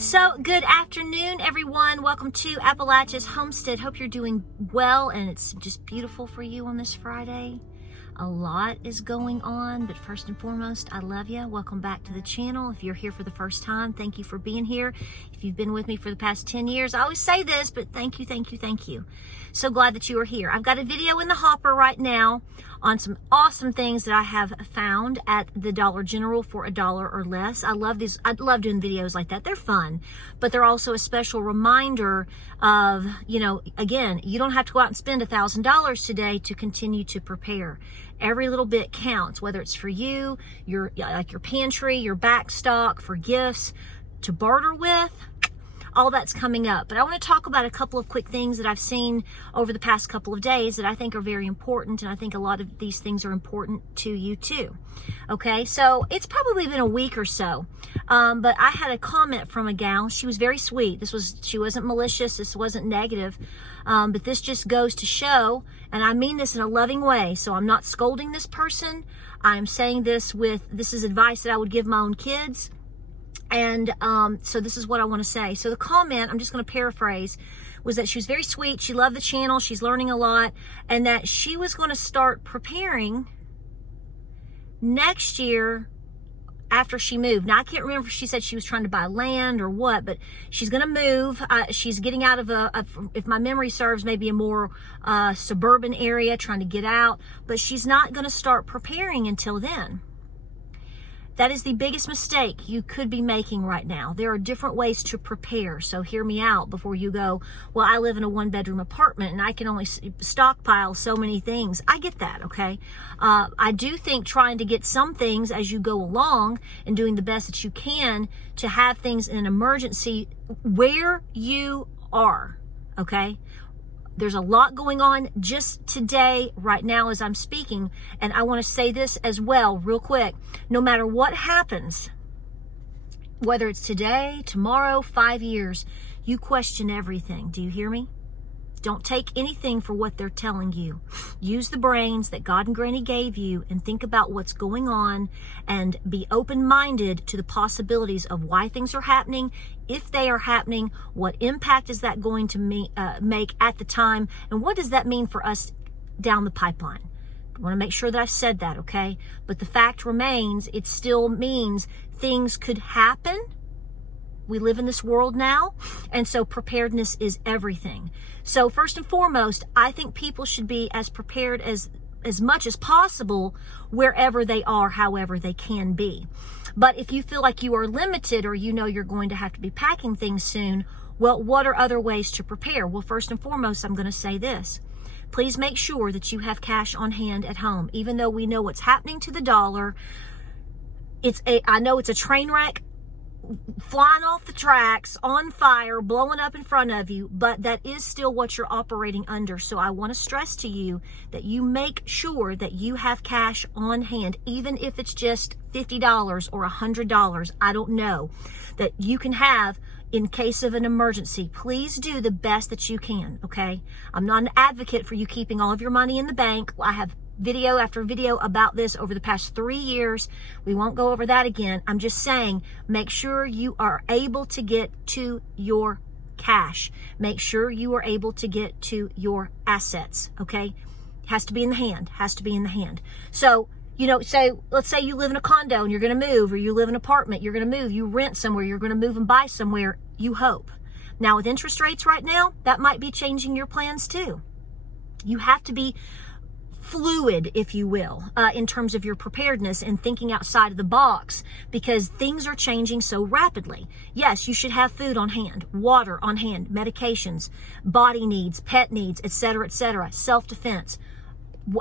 So, good afternoon, everyone. Welcome to Appalachia's Homestead. Hope you're doing well and it's just beautiful for you on this Friday. A lot is going on, but first and foremost, I love you. Welcome back to the channel. If you're here for the first time, thank you for being here. If you've been with me for the past 10 years, I always say this, but thank you, thank you, thank you. So glad that you are here. I've got a video in the hopper right now on some awesome things that I have found at the Dollar General for $1 or less. I love these. I love doing videos like that. They're fun, but they're also a special reminder of, again, you don't have to go out and spend $1,000 today to continue to prepare. Every little bit counts, whether it's for you, your pantry, your back stock, for gifts, to barter with. All that's coming up. But I want to talk about a couple of quick things that I've seen over the past couple of days that I think are very important, and I think a lot of these things are important to you too. Okay, so it's probably been a week or so, but I had a comment from a gal. She was very sweet. She wasn't malicious. This wasn't negative, but this just goes to show, and I mean this in a loving way, so I'm not scolding this person. I'm saying this is advice that I would give my own kids. And so this is what I want to say. So the comment, I'm just going to paraphrase, was that she was very sweet. She loved the channel. She's learning a lot. And that she was going to start preparing next year after she moved. Now, I can't remember if she said she was trying to buy land or what, but she's going to move. She's getting out of if my memory serves, maybe a more suburban area, trying to get out. But she's not going to start preparing until then. That is the biggest mistake you could be making right now. There are different ways to prepare. So hear me out before you go, well, I live in a one-bedroom apartment and I can only stockpile so many things. I get that, okay? I do think trying to get some things as you go along and doing the best that you can to have things in an emergency where you are, okay? There's a lot going on just today, right now, as I'm speaking. And I want to say this as well, real quick. No matter what happens, whether it's today, tomorrow, 5 years, you question everything. Do you hear me? Don't take anything for what they're telling you. Use the brains that God and Granny gave you and think about what's going on and be open-minded to the possibilities of why things are happening, if they are happening, what impact is that going to make at the time, and what does that mean for us down the pipeline. I want to make sure that I've said that, okay? But the fact remains, it still means things could happen. We live in this world now, and so preparedness is everything. So first and foremost, I think people should be as prepared as much as possible wherever they are, however they can be. But if you feel like you are limited or you're going to have to be packing things soon, well, what are other ways to prepare? Well, first and foremost, I'm going to say this. Please make sure that you have cash on hand at home. Even though we know what's happening to the dollar, I know it's a train wreck, flying off the tracks, on fire, blowing up in front of you, but that is still what you're operating under. So I want to stress to you that you make sure that you have cash on hand, even if it's just $50 or $100, I don't know, that you can have in case of an emergency. Please do the best that you can, okay? I'm not an advocate for you keeping all of your money in the bank. I have video after video about this over the past 3 years. We won't go over that again. I'm just saying, make sure you are able to get to your cash. Make sure you are able to get to your assets, okay? Has to be in the hand, has to be in the hand. So, let's say you live in a condo and you're going to move, or you live in an apartment, you're going to move, you rent somewhere, you're going to move and buy somewhere, you hope. Now, with interest rates right now, that might be changing your plans too. You have to be fluid, if you will, in terms of your preparedness and thinking outside of the box, because things are changing so rapidly. Yes, you should have food on hand, water on hand, medications, body needs, pet needs, etc., self-defense.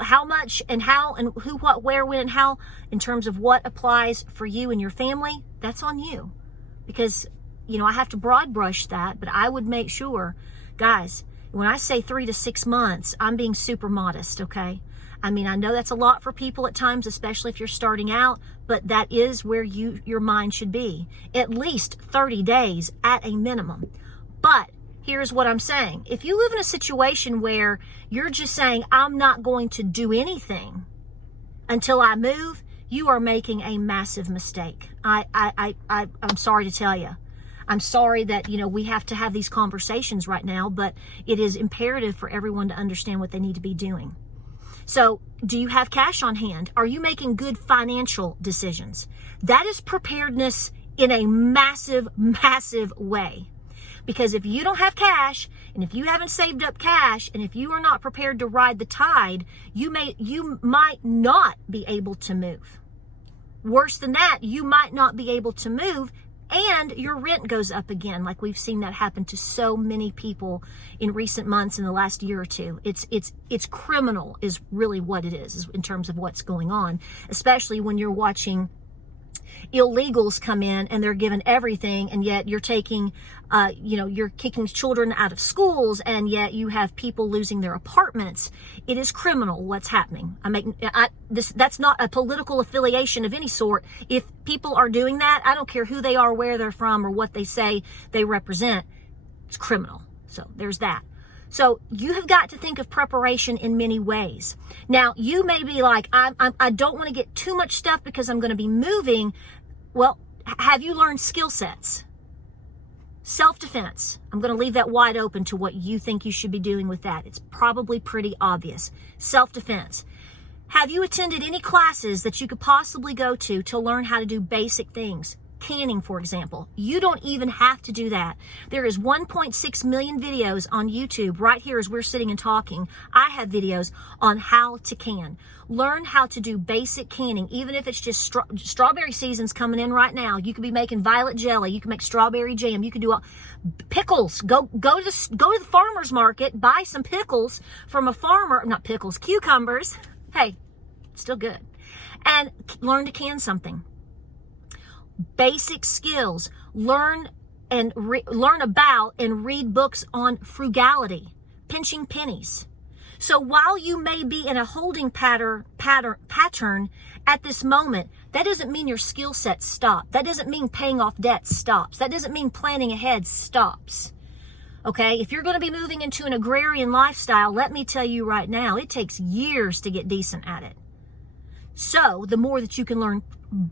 How much and how and who, what, where, when, and how, in terms of what applies for you and your family, that's on you. Because, I have to broad brush that, but I would make sure, guys, when I say 3 to 6 months, I'm being super modest, okay? I mean, I know that's a lot for people at times, especially if you're starting out, but that is where your mind should be. At least 30 days at a minimum. But here's what I'm saying. If you live in a situation where you're just saying, I'm not going to do anything until I move, you are making a massive mistake. I'm sorry to tell you. I'm sorry that, we have to have these conversations right now, but it is imperative for everyone to understand what they need to be doing. So, do you have cash on hand? Are you making good financial decisions? That is preparedness in a massive, massive way. Because if you don't have cash, and if you haven't saved up cash, and if you are not prepared to ride the tide, you might not be able to move. Worse than that, you might not be able to move, and your rent goes up again, like we've seen that happen to so many people in recent months, in the last year or two. It's criminal is really what it is in terms of what's going on, especially when you're watching illegals come in and they're given everything, and yet you're taking, you're kicking children out of schools, and yet you have people losing their apartments. It is criminal what's happening. That's not a political affiliation of any sort. If people are doing that, I don't care who they are, where they're from, or what they say they represent. It's criminal. So there's that. So you have got to think of preparation in many ways. Now, you may be like, I don't want to get too much stuff because I'm going to be moving. Well, have you learned skill sets? Self-defense. I'm going to leave that wide open to what you think you should be doing with that. It's probably pretty obvious. Self-defense. Have you attended any classes that you could possibly go to learn how to do basic things? Canning, for example. You don't even have to do that. There is 1.6 million videos on YouTube right here as we're sitting and talking. I have videos on how to can. Learn how to do basic canning, even if it's just strawberry season's coming in right now. You could be making violet jelly. You can make strawberry jam. You can do pickles. Go to the farmer's market, buy some pickles from a farmer. Not pickles, cucumbers. Hey, still good. And learn to can something. Basic skills. Learn about and read books on frugality, pinching pennies. So while you may be in a holding pattern at this moment, that doesn't mean your skill set stops. That doesn't mean paying off debt stops. That doesn't mean planning ahead stops. Okay, if you're going to be moving into an agrarian lifestyle, let me tell you right now, it takes years to get decent at it. So the more that you can learn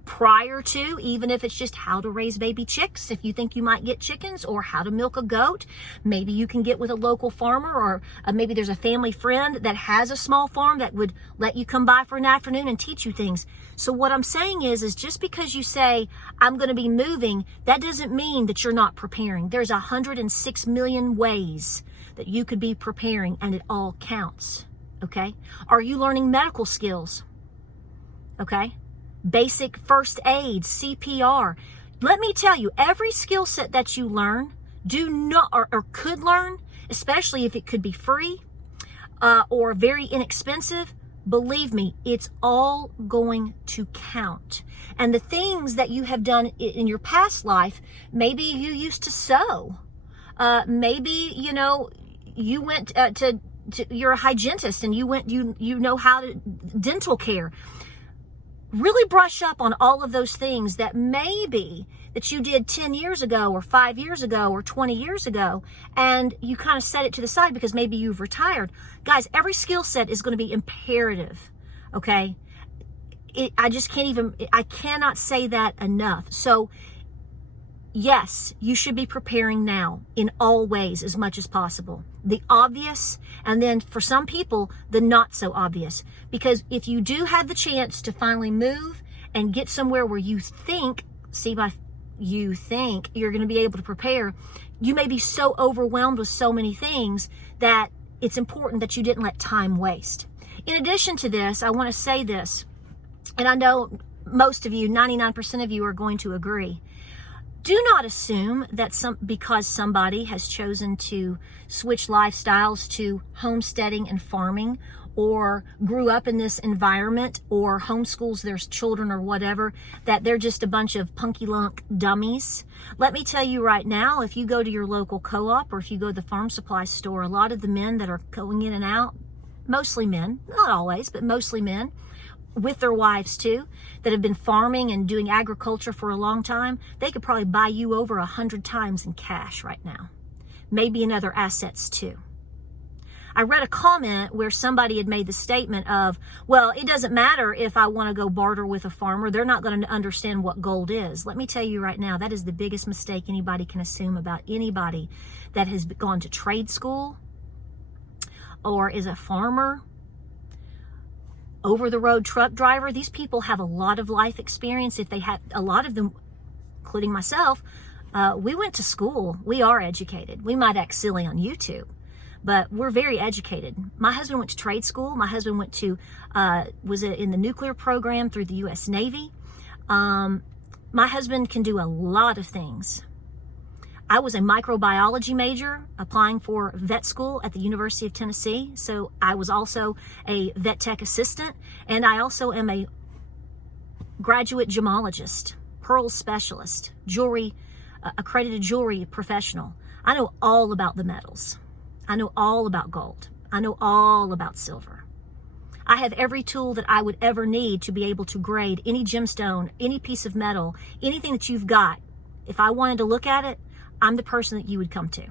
prior to, even if it's just how to raise baby chicks, if you think you might get chickens, or how to milk a goat, maybe you can get with a local farmer, or maybe there's a family friend that has a small farm that would let you come by for an afternoon and teach you things. So what I'm saying is just because you say, I'm going to be moving, that doesn't mean that you're not preparing. There's 106 million ways that you could be preparing, and it all counts. Okay? Are you learning medical skills? Okay? Basic first aid, CPR. Let me tell you, every skill set that you learn, or could learn, especially if it could be free or very inexpensive, believe me, it's all going to count. And the things that you have done in your past life, maybe you used to sew. Maybe, you went you're a hygienist, and you know how to dental care. Really brush up on all of those things that maybe that you did 10 years ago, or 5 years ago, or 20 years ago, and you kind of set it to the side because maybe you've retired. Guys, every skill set is going to be imperative, okay? I cannot say that enough. So yes, you should be preparing now in all ways as much as possible. The obvious, and then for some people, the not so obvious. Because if you do have the chance to finally move and get somewhere where you think you're going to be able to prepare, you may be so overwhelmed with so many things that it's important that you didn't let time waste. In addition to this, I want to say this, and I know most of you, 99% of you, are going to agree. Do not assume that because somebody has chosen to switch lifestyles to homesteading and farming, or grew up in this environment, or homeschools their children or whatever, that they're just a bunch of punky-lunk dummies. Let me tell you right now, if you go to your local co-op, or if you go to the farm supply store, a lot of the men that are going in and out, mostly men, not always, but mostly men, with their wives too, that have been farming and doing agriculture for a long time, they could probably buy you over 100 times in cash right now. Maybe in other assets too. I read a comment where somebody had made the statement of, well, it doesn't matter if I want to go barter with a farmer. They're not going to understand what gold is. Let me tell you right now, that is the biggest mistake anybody can assume about anybody that has gone to trade school or is a farmer, over-the-road truck driver. These people have a lot of life experience. If they had, a lot of them, including myself, we went to school. We are educated. We might act silly on YouTube, but we're very educated. My husband went to trade school. My husband went to, was in the nuclear program through the U.S. Navy. My husband can do a lot of things. I was a microbiology major applying for vet school at the University of Tennessee. So I was also a vet tech assistant, and I also am a graduate gemologist, pearl specialist, jewelry, accredited jewelry professional. I know all about the metals. I know all about gold. I know all about silver. I have every tool that I would ever need to be able to grade any gemstone, any piece of metal, anything that you've got. If I wanted to look at it, I'm the person that you would come to.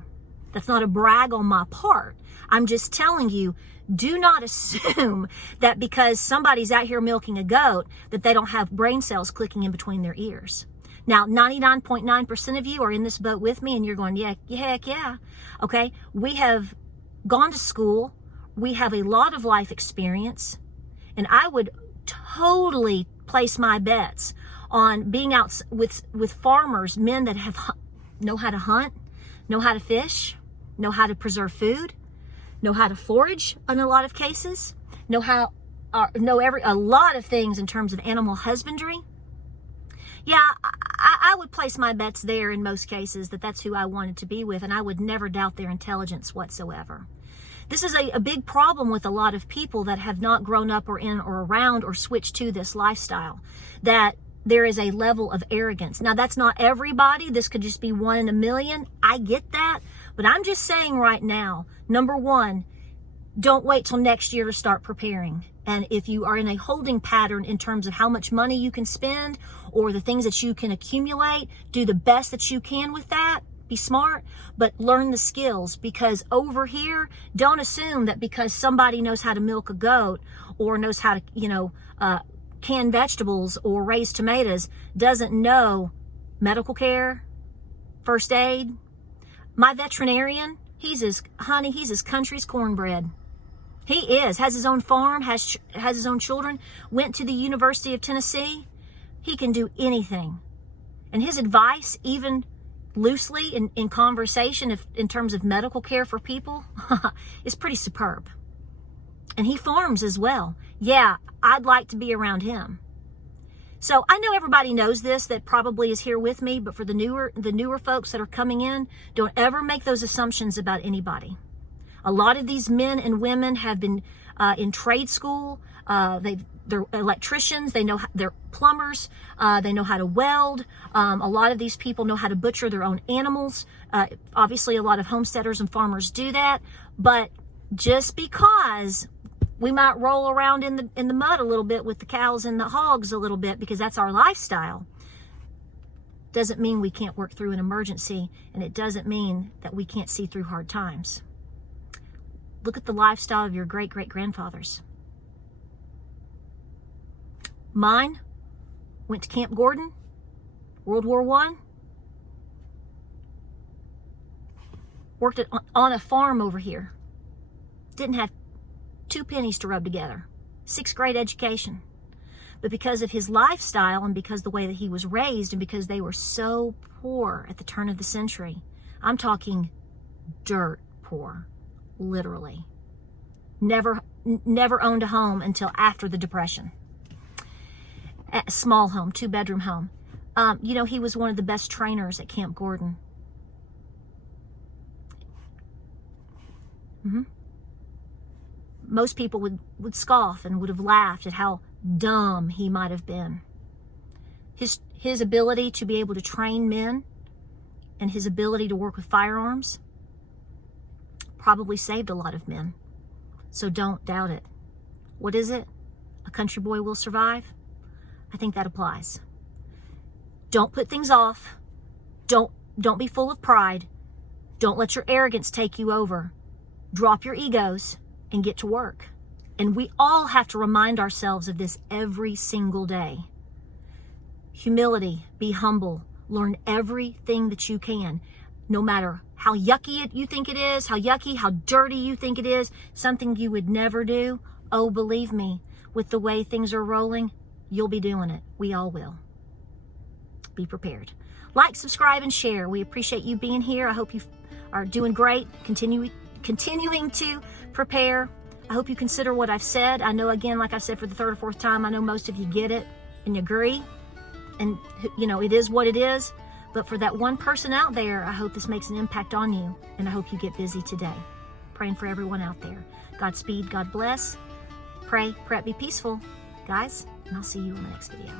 That's not a brag on my part. I'm just telling you, do not assume that because somebody's out here milking a goat that they don't have brain cells clicking in between their ears. Now, 99.9% of you are in this boat with me and you're going, yeah, heck yeah. Okay, we have gone to school. We have a lot of life experience. And I would totally place my bets on being out with farmers, men that know how to hunt, know how to fish, know how to preserve food, know how to forage in a lot of cases, know a lot of things in terms of animal husbandry. Yeah, I would place my bets there in most cases that's who I wanted to be with, and I would never doubt their intelligence whatsoever. This is a big problem with a lot of people that have not grown up or in or around or switched to this lifestyle, that there is a level of arrogance. Now, that's not everybody. This could just be 1 in a million. I get that. But I'm just saying right now, number one, don't wait till next year to start preparing. And if you are in a holding pattern in terms of how much money you can spend or the things that you can accumulate, do the best that you can with that. Be smart, but learn the skills, because over here, don't assume that because somebody knows how to milk a goat or knows how to, can vegetables or raise tomatoes, doesn't know medical care, first aid. My veterinarian, he's his country's cornbread. He has his own farm, has his own children, went to the University of Tennessee. He can do anything. And his advice, even loosely in conversation, in terms of medical care for people, is pretty superb. And he farms as well. Yeah, I'd like to be around him. So I know everybody knows this that probably is here with me, but for the newer folks that are coming in, don't ever make those assumptions about anybody. A lot of these men and women have been in trade school. They're electricians. They're plumbers. They know how to weld. A lot of these people know how to butcher their own animals. Obviously, a lot of homesteaders and farmers do that. But just because we might roll around in the mud a little bit with the cows and the hogs a little bit because that's our lifestyle, doesn't mean we can't work through an emergency, and it doesn't mean that we can't see through hard times. Look at the lifestyle of your great-great-grandfathers. Mine went to Camp Gordon, World War I, worked on a farm over here, didn't have 2 pennies to rub together, 6th grade education. But because of his lifestyle and because the way that he was raised and because they were so poor at the turn of the century, I'm talking dirt poor, literally. Never owned a home until after the Depression. A small home, 2-bedroom home. He was one of the best trainers at Camp Gordon. Most people would scoff and would have laughed at how dumb he might have been. His ability to be able to train men and his ability to work with firearms probably saved a lot of men. So don't doubt it. What is it? A country boy will survive? I think that applies. Don't put things off. Don't be full of pride. Don't let your arrogance take you over. Drop your egos and get to work. And we all have to remind ourselves of this every single day. Humility, be humble, learn everything that you can, no matter how yucky you think it is, how yucky, how dirty you think it is, something you would never do. Oh, believe me, with the way things are rolling, you'll be doing it. We all will. Be prepared. Like, subscribe, and share. We appreciate you being here. I hope you are doing great, continuing to prepare. I hope you consider what I've said. I know, again, like I said for the third or fourth time, I know most of you get it and agree. And, you know, it is what it is. But for that one person out there, I hope this makes an impact on you. And I hope you get busy today. Praying for everyone out there. Godspeed. God bless. Pray, be peaceful. Guys, and I'll see you in the next video.